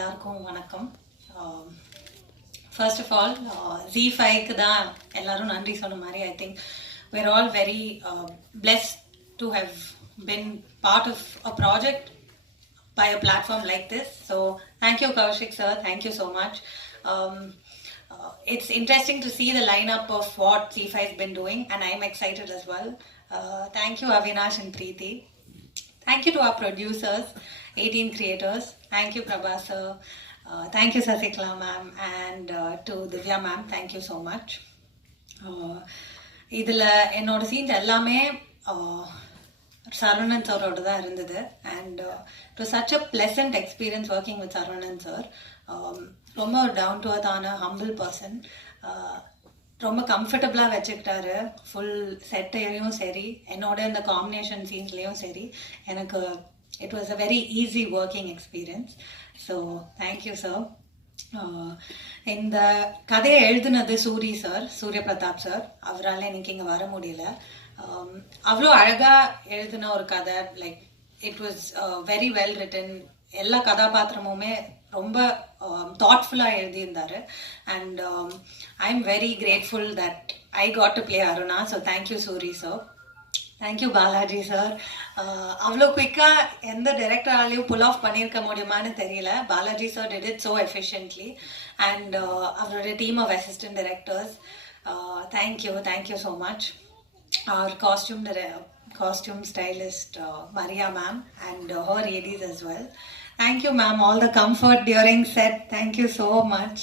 எல்லாருக்கும் வணக்கம். First of all, Z5க்கு தான் எல்லாரும் நன்றி சொன்ன மாதிரி I think we're all very blessed to have been part of a project by a platform like this. So thank you Kaushik sir, thank you so much. It's interesting to see the lineup of what Z5 has been doing and I'm excited as well. Thank you Avinash and Preeti. Thank you to our producers, 18 creators. Thank you Prabha sir. Thank you Sasikla ma'am and to Divya ma'am. Thank you so much. இதில் என்னோட scenes எல்லாமே சரவணன் சாரோட தான் இருந்தது and it was such a pleasant experience working with Saravanan sir. ரொம்ப ஒரு down to அர்த்தான humble person. ரொம்ப கம்ஃபர்டபுளாக வச்சுக்கிட்டாரு ஃபுல் செட்டையும் சரி, என்னோட இந்த காம்பினேஷன் சீன்ஸ்லேயும் சரி. எனக்கு it was a very easy working experience. So thank you sir. இந்த கதையை எழுதுனது சூரிய பிரதாப் சார். அவரால் எனக்கு இங்கே வர முடியல. அவ்வளோ அழகாக எழுதின ஒரு கதை. Like it was very well written. எல்லா கதாபாத்திரமுமே ரொம்ப தாட்ஃபுல்லாக எழுதியிருந்தார் and I am very grateful that I got to play Aruna. So thank you Soori sir. Thank you Balaji sir. அவ்வளோ குயிக்காக எந்த டைரக்டராலையும் புல் ஆஃப் பண்ணியிருக்க முடியுமான்னு தெரியல. Balaji sir did it so efficiently and அவரோட team of assistant directors. Thank you so much. Our costume stylist Maria ma'am and her ladies as well. Thank you ma'am, all the comfort during set. Thank you so much.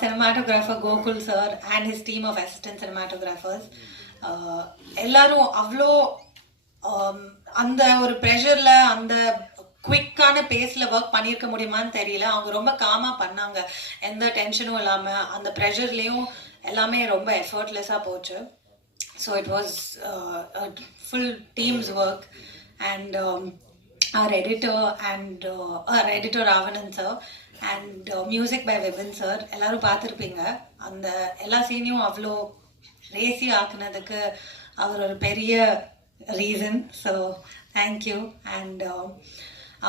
Cinematographer Gokul sir and his team of assistant cinematographers. எல்லாரும் அவ்வளோ அந்த ஒரு ப்ரெஷரில் அந்த குவிக்கான பேஸில் work பண்ணியிருக்க முடியுமான்னு தெரியல. அவங்க ரொம்ப காமாக பண்ணாங்க, எந்த டென்ஷனும் இல்லாமல். அந்த ப்ரெஷர்லேயும் எல்லாமே ரொம்ப எஃபர்ட்லெஸ்ஸாக போச்சு. So it was a full team's work and our editor Ravanan sir and music by Vibin sir. எல்லாரும் பார்த்துருப்பீங்க. அந்த எல்லா சீனையும் அவ்வளோ ரேசி ஆக்குனதுக்கு அவர் ஒரு பெரிய reason. So thank you. And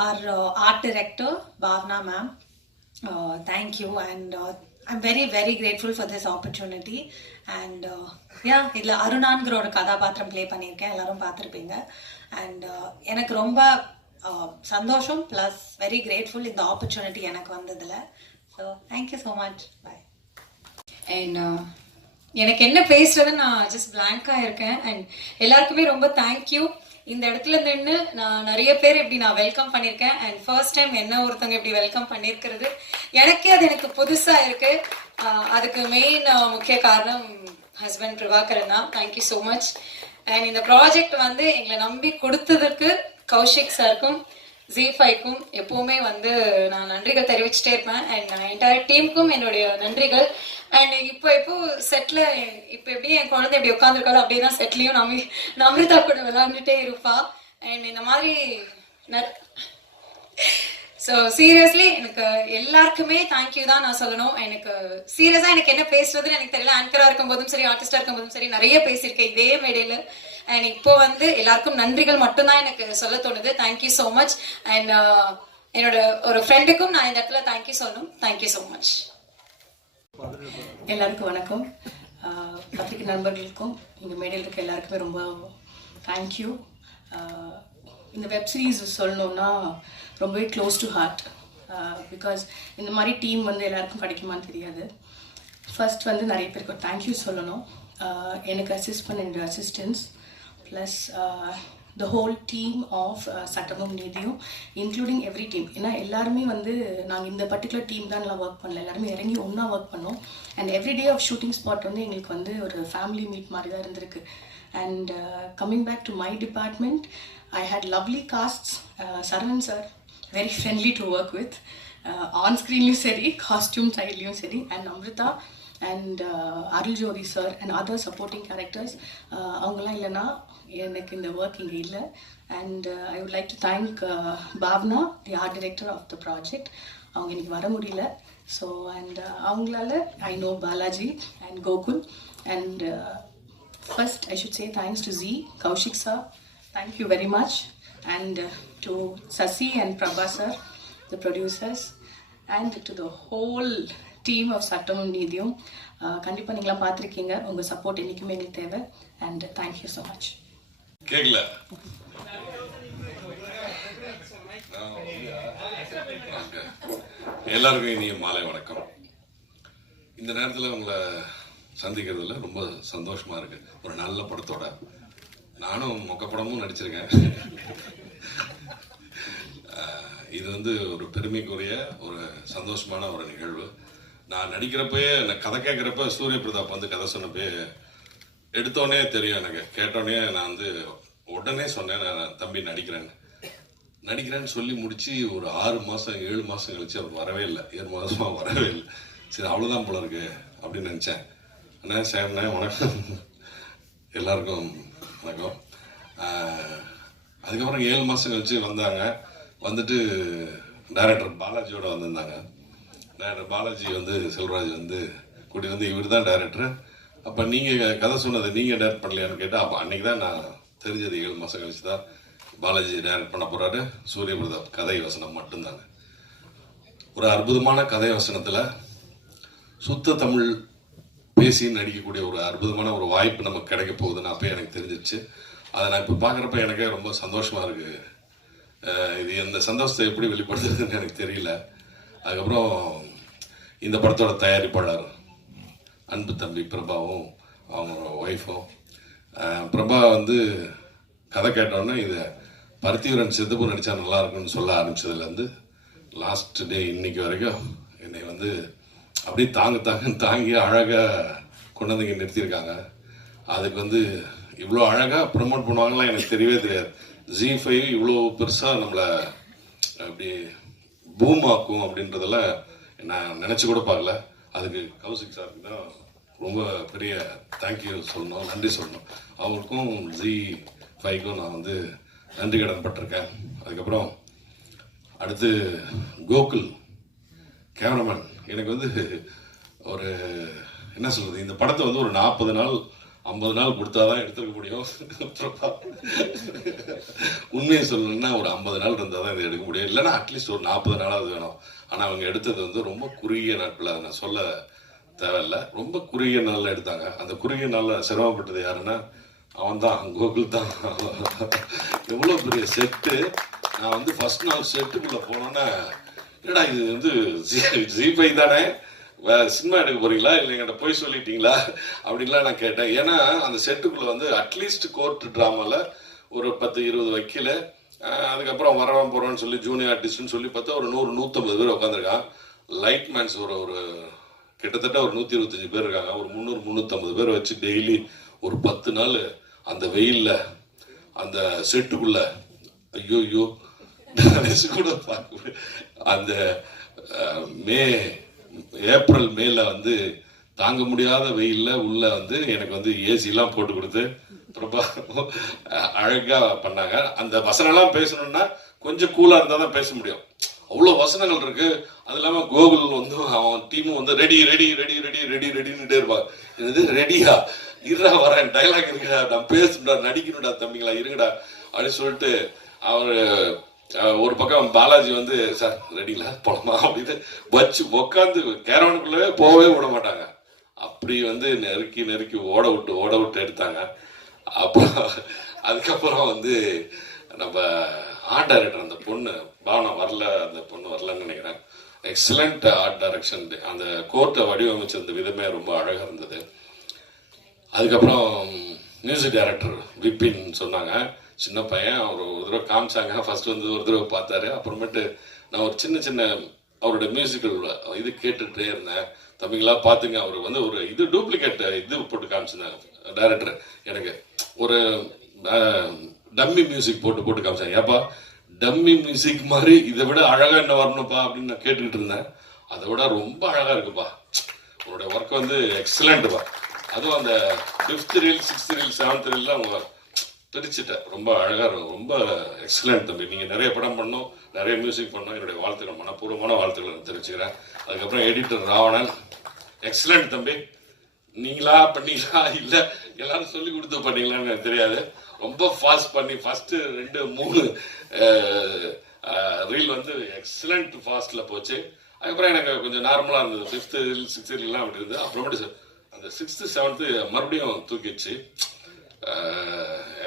our art director Bhavna ma'am, thank you and I'm very very grateful for this opportunity and இதில் அருணான்கிற ஒரு கதாபாத்திரம் ப்ளே பண்ணியிருக்கேன். எல்லாரும் பார்த்துருப்பீங்க அண்ட் எனக்கு ரொம்ப சந்தோஷம் ப்ளஸ் வெரி கிரேட்ஃபுல் இந்த ஆப்பர்ச்சுனிட்டி எனக்கு வந்ததில். So thank you so much. Bye. And எனக்கு என்ன பேசுறது, நான் ஜஸ்ட் பிளாங்காக இருக்கேன். அண்ட் எல்லாருக்குமே ரொம்ப தேங்க்யூ. இந்த இடத்துல நின்று நான் நிறைய பேர் இப்படி நான் வெல்கம் பண்ணியிருக்கேன் அண்ட் ஃபர்ஸ்ட் டைம் என்ன ஒருத்தங்க இப்படி வெல்கம் பண்ணியிருக்கிறது எனக்கே அது எனக்கு புதுசாக இருக்கு. அதுக்கு மெயின் முக்கிய காரணம் ஹஸ்பண்ட் பிரபாகரன் தான். Thank you so much. அண்ட் இந்த ப்ராஜெக்ட் வந்து எங்களை நம்பி கொடுத்ததுக்கு கௌஷிக் சாருக்கும் Z5க்கும் எப்பவுமே வந்து நான் நன்றிகள் தெரிவிச்சுட்டே இருப்பேன். அண்ட் நான் என்டையர் டீமுக்கும் என்னுடைய நன்றிகள். அண்ட் இப்போ செட்டில் இப்போ எப்படி என் குழந்தை எப்படி உட்காந்துருக்காளோ அப்படியே தான் செட்லையும் நம்ரிதா கூட விளாண்டுட்டே இருப்பா. அண்ட் இந்த மாதிரி ஸோ சீரியஸ்லி எனக்கு எல்லாருக்குமே தேங்க்யூ தான் நான் சொல்லணும். எனக்கு சீரியஸாக எனக்கு என்ன பேசுறதுன்னு எனக்கு தெரியல. ஆங்கராக இருக்கும் போதும் சரி, ஆர்டிஸ்டாக இருக்கும் போதும் சரி, நிறைய பேசியிருக்கேன் இதே மேடையில். அண்ட் இப்போ வந்து எல்லாருக்கும் நன்றிகள் மட்டும்தான் எனக்கு சொல்ல தோணுது. Thank you so much. அண்ட் என்னோட ஒரு ஃப்ரெண்டுக்கும் நான் இந்த இடத்துல தேங்க்யூ சொல்லணும். Thank you so much. எல்லாருக்கும் வணக்கம். பத்திரிகை நண்பர்களுக்கும் இந்த மேடையில் இருக்க எல்லாருக்குமே ரொம்ப தேங்க்யூ. இந்த வெப் சீரிஸ் சொல்லணுன்னா ரொம்பவே க்ளோஸ் டு ஹார்ட். பிகாஸ் இந்த மாதிரி டீம் வந்து எல்லாருக்கும் கிடைக்குமான்னு தெரியாது. ஃபர்ஸ்ட் வந்து நிறைய பேருக்கு ஒரு தேங்க்யூ சொல்லணும். எனக்கு அசிஸ்ட் பண்ண என்னோட assistance plus the whole team of Sattamum Neethiyum including every team. ஏன்னா எல்லாருமே வந்து நாங்கள் இந்த பர்டிகுலர் டீம் தான் நல்லா ஒர்க் பண்ணல, எல்லாருமே இறங்கி ஒன்றா ஒர்க் பண்ணோம். And every day of shooting spot வந்து எங்களுக்கு வந்து ஒரு ஃபேமிலி மீட் மாதிரி தான் இருந்திருக்கு. And coming back to my department, I had lovely casts. Sarvan sir, very friendly to work with. On screen seri, costume side seri, and Amrita and Arul Jodi sir and other supporting characters. Avangala illana எனக்கு இந்த work இங்கே இல்லை. And I would like to thank Bhavna, the art director of the project. அவங்க இன்னைக்கு வர முடியல. So and அவங்களால I know Balaji and Gokul. And first I should say thanks to Z, Kaushik sir, thank you very much, and to Sasi and Prabha sir, the producers, and to the whole team of Sattamum Neethiyum. கண்டிப்பாக நீங்களாம் பார்த்துருக்கீங்க. உங்கள் support என்றைக்குமே எங்களுக்கு தேவை. And thank you so much. கேட்கல எல்லாருக்கும் இனிய மாலை வணக்கம். இந்த நேரத்தில் உங்களை சந்திக்கிறதுல ரொம்ப சந்தோஷமா இருக்கு. ஒரு நல்ல படத்தோட நானும் மொக்க படமும் நடிச்சிருக்கேன். இது வந்து ஒரு பெருமைக்குரிய ஒரு சந்தோஷமான ஒரு நிகழ்வு. நான் நடிக்கிறப்பயே கதை கேட்குறப்ப சூரிய பிரதாப் வந்து கதை சொன்னப்பே எடுத்தோடனே தெரியும் எனக்கு. கேட்டோடனே நான் வந்து உடனே சொன்னேன் நான் தம்பி நடிக்கிறேன்னு சொல்லி முடிச்சு ஒரு 6 மாதம் 7 மாதம் கழிச்சு அவர் வரவே இல்லை. 7 மாதமாக வரவே இல்லை. சரி அவ்வளோதான் போல இருக்கு அப்படின்னு நினச்சேன். அண்ணா சார்ண்ணே வணக்கம், எல்லாருக்கும் வணக்கம். அதுக்கப்புறம் 7 மாதம் கழிச்சு வந்தாங்க. வந்துட்டு டைரக்டர் பாலாஜியோட வந்திருந்தாங்க. டைரக்டர் பாலாஜி வந்து செல்வராஜ் வந்து கூட்டி வந்து இவர் தான் டைரக்டர், அப்போ நீங்கள் கதை சொன்னதை நீங்கள் டைரக்ட் பண்ணலையான்னு கேட்டால் அப்போ அன்றைக்கி தான் நான் தெரிஞ்சது. 7 மாதம் கழிச்சு தான் பாலாஜி டைரக்ட் பண்ண போகிறாரு. சூரிய பிரதாப் கதை வசனம் மட்டும்தாங்க. ஒரு அற்புதமான கதை வசனத்தில் சுத்த தமிழ் பேசி நடிக்கக்கூடிய ஒரு அற்புதமான ஒரு வாய்ப்பு நமக்கு கிடைக்க போகுதுன்னு அப்போ எனக்கு தெரிஞ்சிருச்சு. அதை நான் இப்போ பார்க்குறப்ப எனக்கே ரொம்ப சந்தோஷமாக இருக்குது. இது எந்த சந்தோஷத்தை எப்படி வெளிப்படுத்துறதுன்னு எனக்கு தெரியல. அதுக்கப்புறம் இந்த படத்தோட தயாரிப்பாளர் அன்பு தம்பி பிரபாவும் அவங்களோட ஒய்ஃபும். பிரபா வந்து கதை கேட்டோன்னே இதை பருத்திவரன் சித்தப்பு நடித்தா நல்லா இருக்குன்னு சொல்ல ஆரம்பித்ததுலேருந்து லாஸ்ட் டே இன்னைக்கு வரைக்கும் என்னை வந்து அப்படியே தாங்கி அழகாக கொண்டு வந்து இங்கே நிறுத்தியிருக்காங்க. அதுக்கு வந்து இவ்வளோ அழகாக ப்ரமோட் பண்ணுவாங்கலாம் எனக்கு தெரியவே தெரியாது. ZEE5 இவ்வளோ பெருசாக நம்மளை அப்படி பூம் ஆக்கும் அப்படின்றதெல்லாம் நான் நினச்சி கூட பார்க்கல. அதுக்கு கௌசிக் சாருக்கு தான் ரொம்ப பெரிய தேங்க்யூ சொல்லணும், நன்றி சொல்லணும். அவருக்கும் ZEE5க்கும் நான் வந்து நன்றி கடன் பட்டிருக்கேன். அதுக்கப்புறம் அடுத்து கோகுல் கேமராமேன். எனக்கு வந்து ஒரு என்ன சொல்கிறது, இந்த படத்தை வந்து ஒரு 40 நாள் 50 நாள் கொடுத்தாதான் எடுத்துக்க முடியும். உண்மையை சொல்லணும்னா ஒரு 50 நாள் இருந்தால் தான் இதை எடுக்க முடியும். இல்லைன்னா அட்லீஸ்ட் ஒரு 40 நாளாவது வேணும். ஆனால் அவங்க எடுத்தது வந்து ரொம்ப குறுகிய நாட்கள். அதை நான் சொல்ல தேவையில்லை. ரொம்ப குறுகிய நாளில் எடுத்தாங்க. அந்த குறுகிய நாளில் சிரமப்பட்டது யாருன்னா அவன் தான், கோகுல் தான். எவ்வளோ பெரிய செட்டு. நான் வந்து ஃபர்ஸ்ட் நாள் செட்டுக்குள்ளே போனோன்னே என்னடா இது வந்து ZEE5 தானே, சினிமா எடுக்க போறீங்களா இல்லை என்கிட்ட போய் சொல்லிட்டீங்களா அப்படின்லாம் நான் கேட்டேன். ஏன்னா அந்த செட்டுக்குள்ள வந்து அட்லீஸ்ட் கோர்ட் ட்ராமால ஒரு 10-20 வக்கீல், அதுக்கப்புறம் வரவன் போறோன்னு சொல்லி ஜூனியர் ஆர்டிஸ்ட்னு சொல்லி பார்த்தா ஒரு 100-150 பேர் உட்காந்துருக்கான். லைட் மேன்ஸ் ஒரு கிட்டத்தட்ட ஒரு 125 பேர் இருக்காங்க. ஒரு 300-350 பேர் வச்சு டெய்லி ஒரு 10 நாள் அந்த வெயில்ல அந்த செட்டுக்குள்ள ஐயோ கூட பார்க்க அந்த ஏப்ரல் மேல வந்து தாங்க முடியாத வெயில்ல உள்ள வந்து எனக்கு வந்து ஏசிலாம் போட்டு கொடுத்து பிரபா அழகா பண்ணாங்க. அந்த வசனம்லாம் பேசணும்னா கொஞ்சம் கூலா இருந்தா தான் பேச முடியும். அவ்வளோ வசனங்கள் இருக்கு. அது இல்லாம கோகுல் வந்து அவன் டீமும் வந்து ready ready ready ready ready ரெடின்னுட்டே இருப்பாங்க. இது ரெடியா இருடா வரேன், டைலாக் இருக்குடா, நான் பேசணுடா, நடிக்கணும்டா தம்பிங்களா இருங்கடா அப்படின்னு சொல்லிட்டு அவர் ஒரு பக்கம் பாலாஜி வந்து சார் ரெடிங்களா போலாமா அப்படின்னு வச்சு உக்காந்து கேரவனுக்குள்ளவே போகவே விட மாட்டாங்க. அப்படி வந்து நெருக்கி ஓட விட்டு எடுத்தாங்க. அப்புறம் அதுக்கப்புறம் வந்து நம்ம ஆர்ட் டைரக்டர் அந்த பொண்ணு பாவனா அந்த பொண்ணு வரலன்னு நினைக்கிறேன். Excellent art direction. அந்த கோர்ட்டை வடிவமைச்சிருந்த விதமே ரொம்ப அழகாக இருந்தது. அதுக்கப்புறம் மியூசிக் டைரக்டர் விபின் சொன்னாங்க, சின்ன பையன், அவர் ஒரு தடவை காமிச்சாங்க. ஃபர்ஸ்ட் வந்து ஒரு தடவை பார்த்தாரு. அப்புறமேட்டு நான் ஒரு சின்ன அவரோட மியூசிக்கல் இது கேட்டுகிட்டே இருந்தேன். தம்பிங்களா பார்த்துங்க, அவர் வந்து ஒரு இது டூப்ளிகேட் இது போட்டு காமிச்சிருந்தாங்க டைரக்டர். எனக்கு ஒரு டம்மி மியூசிக் போட்டு காமிச்சாங்க. ஏப்பா டம்மி மியூசிக் மாதிரி இதை விட அழகா என்ன வரணும்ப்பா அப்படின்னு நான் கேட்டுக்கிட்டு இருந்தேன். அதை விட ரொம்ப அழகா இருக்குப்பா, உங்களோட ஒர்க் வந்து எக்ஸலண்ட்ப்பா. அதுவும் அந்த 5th reel 6th reel 7th ரீல்லாம் அவங்க பிரிச்சுட்டேன். ரொம்ப அழகா இருக்கும், ரொம்ப எக்ஸலண்ட் தம்பி. நீங்க நிறைய படம் பண்ணோம், நிறைய மியூசிக் பண்ணோம். என்னுடைய வாழ்த்துக்கள், மனப்பூர்வமான வாழ்த்துக்களை தெரிவிச்சுக்கிறேன். அதுக்கப்புறம் எடிட்டர் ராவணன், எக்ஸலண்ட் தம்பி. நீங்களா பண்ணீங்களா இல்ல எல்லாரும் சொல்லி கொடுத்து பண்ணீங்களான்னு எனக்கு தெரியாது. ரொம்ப ஃபாஸ்ட் பண்ணி ஃபர்ஸ்ட் 2-3 ரீல் வந்து எக்ஸலண்ட் ஃபாஸ்ட்ல போச்சு. அதுக்கப்புறம் எனக்கு கொஞ்சம் நார்மலாக இருந்தது. 5th 6th அப்படி இருந்தது. அப்புறமேட்டு அந்த 6th 7th மறுபடியும் தூக்கிடுச்சு.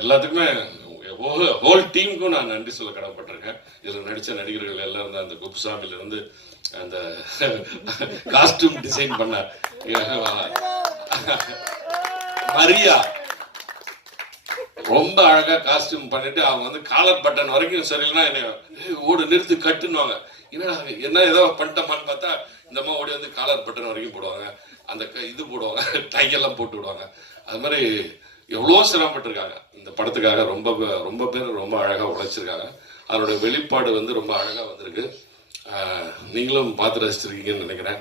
எல்லாத்துக்குமே ஹோல் டீமுக்கும் நான் நன்றி சொல்ல கடமைப்பட்டிருக்கேன். இதில் நடித்த நடிகர்கள் எல்லாரும் தான். அந்த குப்புசாமியிலேருந்து அந்த காஸ்டியூம் டிசைன் பண்ண மரியா ரொம்ப அழகா காஸ்டியூம் பண்ணிட்டு அவங்க வந்து காலர் பட்டன் வரைக்கும் சரியில்லைன்னா என்ன ஓடு நிறுத்து கட்டுன்னுவாங்க. என்னடா என்ன ஏதோ பண்ணிட்டோமான்னு பார்த்தா இந்த அம்மா ஓடி வந்து காலர் பட்டன் வரைக்கும் போடுவாங்க. அந்த இது போடுவாங்க, டையெல்லாம் போட்டு விடுவாங்க. அது மாதிரி எவ்வளோ சிரமப்பட்டிருக்காங்க இந்த படத்துக்காக. ரொம்ப பேர் ரொம்ப அழகாக உழைச்சிருக்காங்க. அதோட வெளிப்பாடு வந்து ரொம்ப அழகாக வந்திருக்கு. நீங்களும் பார்த்து ரசிச்சிருக்கீங்கன்னு நினைக்கிறேன்.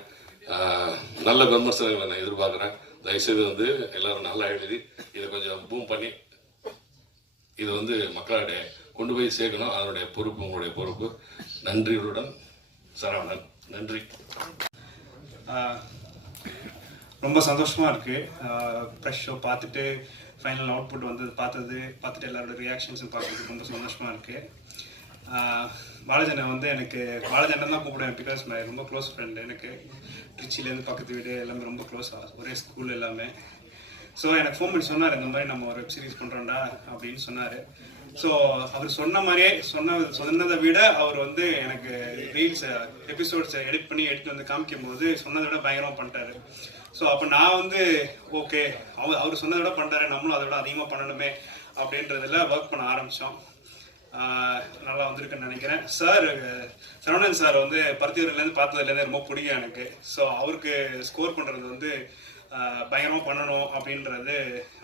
நல்ல விமர்சனங்களை நான் எதிர்பார்க்குறேன். தயவுசெய்து வந்து எல்லாரும் நல்லா எழுதி இதை கொஞ்சம் பூம் பண்ணி இதை வந்து மக்களிடையே கொண்டு போய் சேர்க்கணும். அதனுடைய பொறுப்பு உங்களுடைய பொறுப்பு. நன்றிகளுடன் சரவணன். நன்றி. ரொம்ப சந்தோஷமாக இருக்குது. ப்ரெஷ் ஷோ பார்த்துட்டு ஃபைனல் அவுட்புட் வந்து பார்த்துட்டு எல்லாரோட ரியாக்ஷன்ஸும் பார்க்குறதுக்கு ரொம்ப சந்தோஷமாக இருக்குது. பாலஜனை வந்து எனக்கு பாலஜனன் தான் கூப்பிடுவேன். பிகாஸ் மை ரொம்ப க்ளோஸ் ஃப்ரெண்டு. எனக்கு திருச்சியிலேருந்து பக்கத்து வீடு எல்லாமே ரொம்ப க்ளோஸாக, ஒரே ஸ்கூல் எல்லாமே. ஸோ எனக்கு ஃபோன் பண்ணி சொன்னார், இந்த மாதிரி நம்ம ஒரு வெப் சீரிஸ் பண்ணுறோம்டா அப்படின்னு சொன்னார். ஸோ அவர் சொன்ன மாதிரியே சொன்னதை விட அவர் வந்து எனக்கு ரீல்ஸ் எபிசோட்ஸை எடிட் பண்ணி எடுத்து வந்து காமிக்கும் போது சொன்னதை விட பயங்கரமாக பண்ணிட்டாரு. ஸோ அப்போ நான் வந்து ஓகே அவர் சொன்னதை விட பண்ணுறாரு, நம்மளும் அதை விட அதிகமாக பண்ணணுமே அப்படின்றதில் ஒர்க் பண்ண ஆரம்பித்தோம். நல்லா வந்திருக்குன்னு நினைக்கிறேன். சார் சரவணன் சார் வந்து பருத்தியூர்லேருந்து பார்த்ததுலேருந்து ரொம்ப பிடிக்கும் எனக்கு. ஸோ அவருக்கு ஸ்கோர் பண்ணுறது வந்து பயங்கரமாக பண்ணணும் அப்படின்றது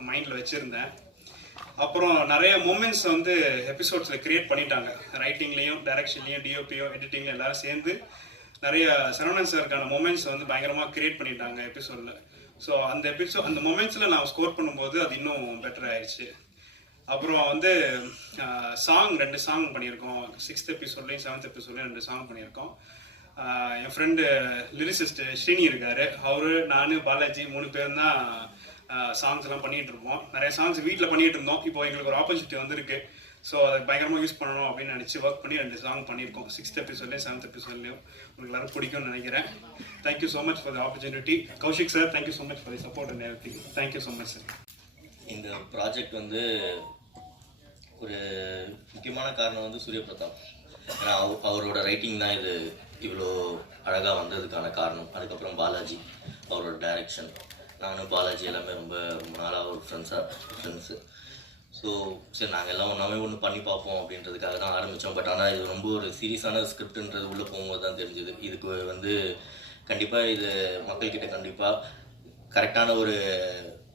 மைண்டில் வச்சுருந்தேன். அப்புறம் நிறைய மூமெண்ட்ஸ் வந்து எபிசோட்ஸில் க்ரியேட் பண்ணிட்டாங்க. ரைட்டிங்லேயும் டைரக்ஷன்லேயும் டிஓபியும் எடிட்டிங்லையும் எல்லாரும் சேர்ந்து நிறைய சரவணன் சாருக்கான மூமெண்ட்ஸ் வந்து பயங்கரமாக க்ரியேட் பண்ணிட்டாங்க எபிசோடில். ஸோ அந்த மூமெண்ட்ஸில் நான் ஸ்கோர் பண்ணும்போது அது இன்னும் பெட்டர் ஆயிடுச்சு. அப்புறம் வந்து சாங் 2 சாங் பண்ணியிருக்கோம். 6th எபிசோட்லேயும் 7th எபிசோட்லேயும் 2 சாங் பண்ணியிருக்கோம். என் ஃப்ரெண்டு லிரிசிஸ்ட் ஸ்ரீனி இருக்காரு. அவரு, நான், பாலாஜி 3 பேரும் தான் சாங்ஸ் எல்லாம் பண்ணிகிட்டு இருப்போம். நிறைய சாங்ஸ் வீட்டில் பண்ணிகிட்டு இருந்தோம். இப்போ எங்களுக்கு ஒரு ஆப்பர்ச்சுனிட்டி வந்திருக்கு. ஸோ அதை பயங்கரமாக யூஸ் பண்ணணும் அப்படின்னு நினச்சி ஒர்க் பண்ணி 2 சாங் பண்ணியிருக்கோம். 6th எபிசோட்லேயும் 7th எபிசோட்லேயும். உங்களுக்கு எல்லாரும் பிடிக்கும்னு நினைக்கிறேன். Thank you so much for the opportunity. Kaushik sir, thank you so much for the support and everything. Thank you so much sir. இந்த ப்ராஜெக்ட் வந்து ஒரு முக்கியமான காரணம் வந்து சூரிய பிரதாப். ஏன்னா அவரோட ரைட்டிங் தான் இது இவ்வளோ அழகாக வந்ததுக்கான காரணம். அதுக்கப்புறம் பாலாஜி அவரோட டைரக்ஷன். நானும் பாலாஜி எல்லாமே ரொம்ப நாளாக ஒரு ஃப்ரெண்ட்ஸு. ஸோ சரி நாங்கள் எல்லாம் ஒன்று பண்ணி பார்ப்போம் அப்படின்றதுக்காக தான் ஆரம்பித்தோம். பட் ஆனால் இது ரொம்ப ஒரு சீரியஸான ஸ்கிரிப்டுன்றது உள்ளே போகும்போது தான் தெரிஞ்சுது. இதுக்கு வந்து கண்டிப்பாக இது மக்கள்கிட்ட கண்டிப்பாக கரெக்டான ஒரு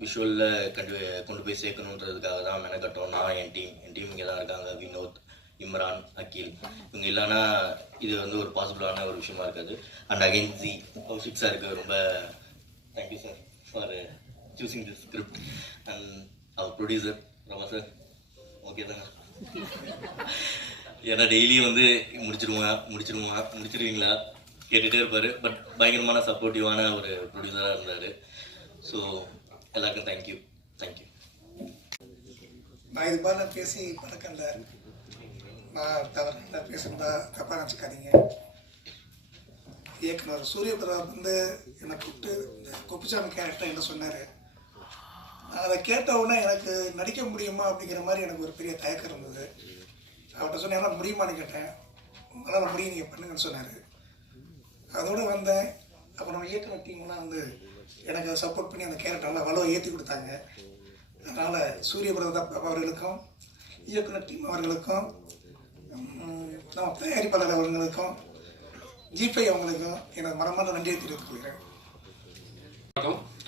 விஷுவலில் கொண்டு போய் சேர்க்கணுன்றதுக்காக தான் மெனக்கட்டோம். நான் என் டீம் இங்கே தான் இருக்காங்க. வினோத், இம்ரான், அகில். இவங்க இல்லைன்னா இது வந்து ஒரு பாசிபிளான ஒரு விஷயமா இருக்காது. அண்ட் அகைன் கௌஷிக் சாருக்கு ரொம்ப thank you sir for choosing this script. And அவர் ப்ரொடியூசர் ரமா சார், ஓகே தாங்க. ஏன்னா டெய்லி வந்து முடிச்சிருவீங்களா கேட்டுகிட்டே இருப்பார். பட் பயங்கரமான சப்போர்ட்டிவான ஒரு ப்ரொடியூசராக இருந்தார். ஸோ எல்லாருக்கும் தேங்க்யூ. நான் இது மாதிரி பேசி பழக்கம் இல்லை. நான் தவறு பேசுகிறதா தப்பாக நினச்சிக்காதீங்க. இயக்குனர் சூரிய பிரதாப் வந்து என்னை கூப்பிட்டு இந்த குப்புசாமி கேரக்டர் என்ன சொன்னார். அதை கேட்ட உடனே எனக்கு நடிக்க முடியுமா அப்படிங்கிற மாதிரி எனக்கு ஒரு பெரிய தயக்கம் இருந்தது. அவர்கிட்ட சொன்னேன், என்னால் முடியுமான்னு கேட்டேன். உங்களால் முடியும், நீங்கள் பண்ணுங்கன்னு சொன்னார். அதோடு வந்தேன். அப்புறம் இயக்குனர் டீம்லாம் வந்து எனக்கு சப்போர்ட் பண்ணி அந்த கேரக்டர் நல்லா வலுவை ஏற்றி கொடுத்தாங்க. அதனால் சூரிய பிரதாப் அவர்களுக்கும் இயக்குனர் டீம் அவர்களுக்கும் நம்ம தயாரிப்பாளர் அவர்களுக்கும் G5 அவங்களுக்கும் எனக்கு மனமான நன்றியை தெரிவித்துக் கொள்கிறேன்.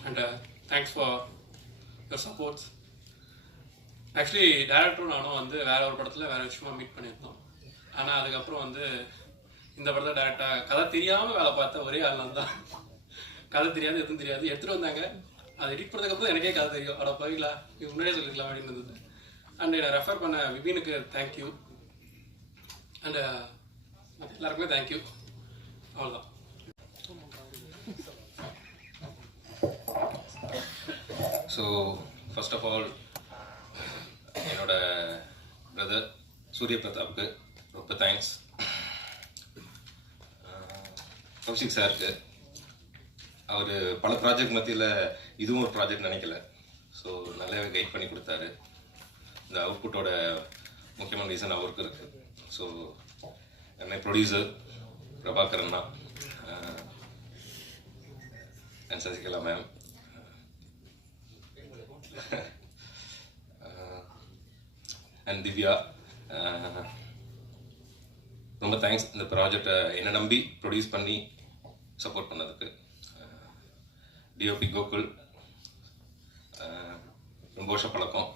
And thanks for your supports. Actually டேரக்டரும் நானும் வந்து வேற ஒரு படத்தில் வேற விஷயமா மீட் பண்ணியிருந்தோம். ஆனால் அதுக்கப்புறம் வந்து இந்த படத்தில் டேரக்டாக கதை தெரியாமல் வேலை பார்த்த ஒரே ஆள் தான். கதை தெரியாது, எதுவும் தெரியாது, எடுத்துகிட்டு வந்தாங்க. அது எடிட் பண்ணதுக்கப்புறம் எனக்கே கதை தெரியும். அட பவிங்களா, இது முன்னாடியே சொல்லிக்கலாம் அப்படின்னு இருந்தது. அண்ட் என்னை ரெஃபர் பண்ண விபினுக்கு தேங்க்யூ. அண்ட் எல்லாருக்குமே தேங்க்யூ. அவ்வளோதான். ஸோ ஃபர்ஸ்ட் ஆஃப் ஆல் என்னோட பிரதர் சூரிய பிரதாப்புக்கு ரொம்ப தேங்க்ஸ். கௌஷிக் சாருக்கு. அவர் பல ப்ராஜெக்ட் மத்தியில் இதுவும் ஒரு ப்ராஜெக்ட் நினைக்கல. ஸோ நல்லாவே கைட் பண்ணி கொடுத்தாரு. இந்த அவுட்புட்டோட முக்கியமான ரீசன் அவருக்கு இருக்குது. ஸோ என்னை ப்ரொடியூசர் பிரபாகரன் தான் and Sasikala ma'am, and Divya, ரொம்ப தேங்க்ஸ் இந்த ப்ராஜெக்டை என்னை நம்பி ப்ரொடியூஸ் பண்ணி சப்போர்ட் பண்ணதுக்கு. டிஓபி கோகுல், ரொம்ப வருஷம் பழக்கம்.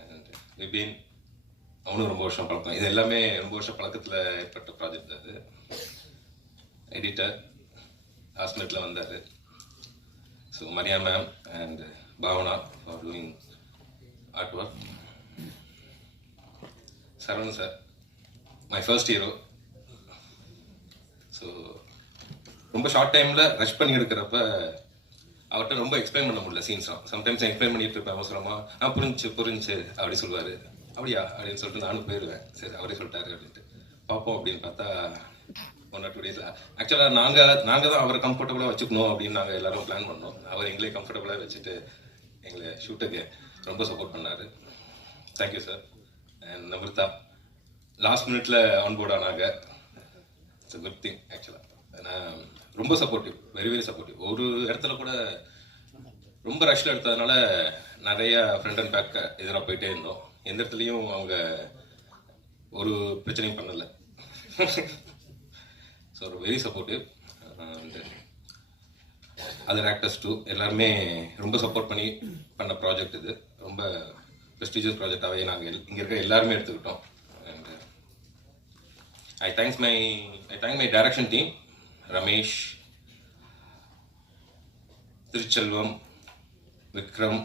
அண்ட் விபின், அவனும் ரொம்ப வருஷம் பழக்கம். இது எல்லாமே ரொம்ப வருஷம் பழக்கத்தில் ஏற்பட்ட ப்ராஜெக்ட் அது. எடிட்டர் லாஸ்ட் மினிட்ல வந்தார். So Maria ma'am and Bhavana for doing art work. Saravanan sir, my first hero. So ரொம்ப ஷார்ட் டைமில் ரஷ் பண்ணி எடுக்கிறப்ப அவர்கிட்ட ரொம்ப எக்ஸ்பிளைன் பண்ண முடியல சீன்ஸ்லாம். சம்டைம்ஸ் எக்ஸ்பிளைன் பண்ணிட்டு இருப்பேன் அவசரமாக. புரிஞ்சு அப்படி சொல்லுவார். அப்படியா அப்படின்னு சொல்லிட்டு நானும் போயிடுவேன். சரி அவரே சொல்லிட்டாரு அப்படின்ட்டு பார்ப்போம் அப்படின்னு பார்த்தா 1 or 2 days ஆக்சுவலாக நாங்கள் தான் அவரை கம்ஃபர்டபுளாக வச்சுக்கணும் அப்படின்னு நாங்கள் எல்லாரும் பிளான் பண்ணோம். அவர் எங்களே கம்ஃபர்டபுளாக வச்சுட்டு எங்களை ஷூட்டுக்கு ரொம்ப சப்போர்ட் பண்ணார். Thank you sir. அண்ட் நமிர்தா லாஸ்ட் மினிட்ல ஆன்போர்ட் ஆனாங்க. இட்ஸ் அ குட் திங் ஆக்சுவலாக. ஏன்னா ரொம்ப சப்போர்ட்டிவ், வெரி வெரி சப்போர்ட்டிவ். ஒரு இடத்துல கூட ரொம்ப ரஷ்ல எடுத்ததுனால நிறைய ஃப்ரண்ட் அண்ட் பேக் இதெல்லாம் போயிட்டே இருந்தோம். எந்த இடத்துலையும் அவங்க ஒரு பிரச்சனையும் பண்ணலை. So very supportive. And other actors too எல்லாருமே ரொம்ப சப்போர்ட் பண்ணி பண்ண ப்ராஜெக்ட் இது. ரொம்ப ப்ரெஸ்டீஜியஸ் ப்ராஜெக்டாகவே நாங்கள் இங்கே இருக்க எல்லாருமே எடுத்துக்கிட்டோம். And I thank my direction team, Ramesh, Thiruchelvam, Vikram,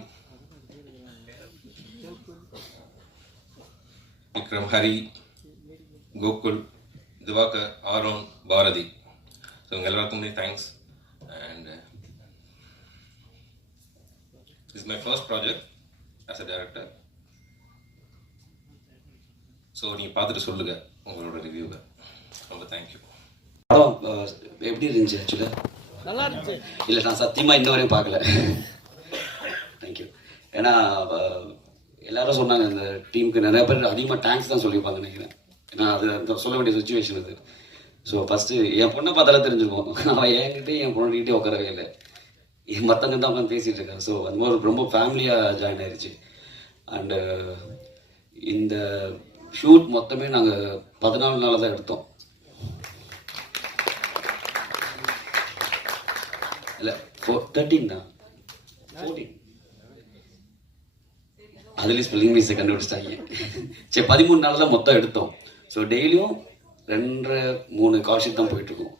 Hari, Gokul, Diwakar, Aaron, Bharathi. So இவங்க எல்லாருக்குமே thanks. And is my first project as a director. So நீங்கள் பார்த்துட்டு சொல்லுங்கள் உங்களோட ரிவ்யூவை. ரொம்ப தேங்க்யூ. படம் எப்படி இருந்துச்சு? ஆக்சுவலாக நல்லா இருந்துச்சு. இல்லை, நான் சத்தியமாக இன்ன வரையும் பார்க்கல. தேங்க்யூ. ஏன்னா எல்லாரும் சொன்னாங்க, இந்த டீமுக்கு நிறைய பேர் அதிகமாக தேங்க்ஸ் தான் சொல்லியிருப்பாங்க நினைக்கிறேன். ஏன்னா அது அந்த சொல்ல வேண்டிய சுச்சுவேஷன் அது. ஸோ ஃபஸ்ட்டு என் பொண்ணை பார்த்தாலே தெரிஞ்சுருக்கோம். அவன் என்கிட்டே என் பொண்ணுகிட்டே உட்காரவே இல்லை, மற்றவங்க தான் உட்காந்து பேசிகிட்டு இருக்கேன். ஸோ அது மாதிரி ரொம்ப ஃபேமிலியாக ஜாயின் ஆயிடுச்சு. அண்டு இந்த ஷூட் மொத்தமே நாங்கள் 14 நாள் தான் எடுத்தோம். இல்லை 13 தான், 14. அதுலேயும் ஸ்பெல்லிங் மிஸ்ஸை கண்டுபிடிச்சிட்டாங்க. சரி, 13 நாள் தான் மொத்தம் எடுத்தோம். ஸோ டெய்லியும் 2-3 கால் ஷீட் தான் போயிட்டுருக்கோம்.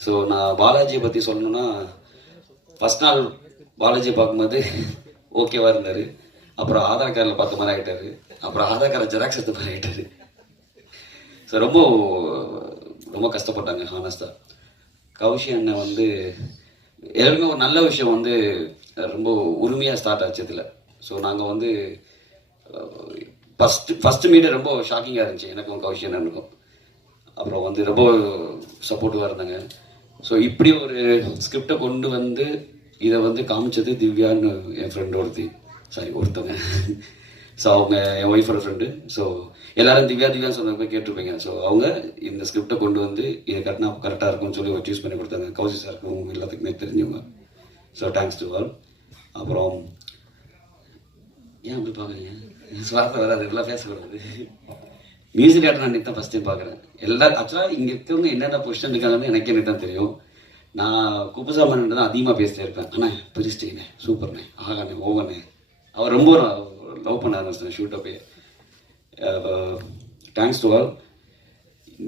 ஸோ நான் பாலாஜியை பற்றி சொல்லணுன்னா, ஃபஸ்ட் நாள் பாலாஜியை பார்க்கும்போது ஓகேவாக இருந்தார். அப்புறம் ஆதார் கார்டில் பார்த்த மாதிரி ஆகிட்டார். அப்புறம் ஆதார் கார்டில் ஜெராக்ஸ் எடுத்த மாதிரி ஆகிட்டார். ஸோ ரொம்ப ரொம்ப கஷ்டப்பட்டாங்க ஹானஸ்டாக. கௌஷி அண்ணன் வந்து எல்லாருமே ஒரு நல்ல விஷயம் வந்து ரொம்ப உரிமையாக ஸ்டார்ட் ஆச்சு இதில். ஸோ நாங்கள் வந்து ஃபஸ்ட்டு மீட் ரொம்ப ஷாக்கிங்காக இருந்துச்சு எனக்கும் கௌஷி அண்ணனுக்கும். அப்புறம் வந்து ரொம்ப சப்போர்ட்டிவாக இருந்தாங்க. ஸோ இப்படி ஒரு ஸ்கிரிப்டை கொண்டு வந்து இதை வந்து காமிச்சது திவ்யான்னு என் ஃப்ரெண்டு ஒருத்தவங்க. ஸோ அவங்க என் ஒய்ஃபோட ஃப்ரெண்டு. ஸோ எல்லாரும் திவ்யான்னு சொன்னப்போ கேட்டிருப்பீங்க. ஸோ அவங்க இந்த ஸ்கிரிப்டை கொண்டு வந்து இதை கட்டினா கரெக்டாக இருக்கும்னு சொல்லி ஒரு சூஸ் பண்ணி கொடுத்தாங்க. கௌஷி சாருக்கும் எல்லாத்துக்குமே தெரிஞ்சவங்க. So thanks to all. அப்புறம் ஏன் அப்படி பார்க்குறீங்க? சுவாசம் வராது, எல்லாம் பேசக்கூடாது. மியூசிக் டேரக்டர் நான் தான் ஃபஸ்ட் டைம் பார்க்குறேன். ஆக்சுவலாக இங்கே இருக்கவங்க என்னென்ன பொசிஷன் இருக்காங்கன்னு எனக்கு தான் தெரியும். நான் குப்புசாமன் தான் அதிகமாக பேசிட்டே இருப்பேன். ஆனால் பிரிஸ்டேனே, சூப்பர்ண்ணே, ஆகாண்ணே, ஓவண்ணே. அவர் ரொம்ப லவ் பண்ண ஆரம்பிச்சிட்டேன் ஷூட்டை போய். Thanks to all.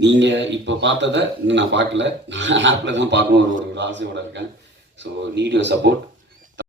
நீங்கள் இப்போ பார்த்ததை இன்னும் நான் பார்க்கல, நான் ஆப்பில் தான் பார்க்கணும் ஒரு ஆசையோடு இருக்கேன். So need your support.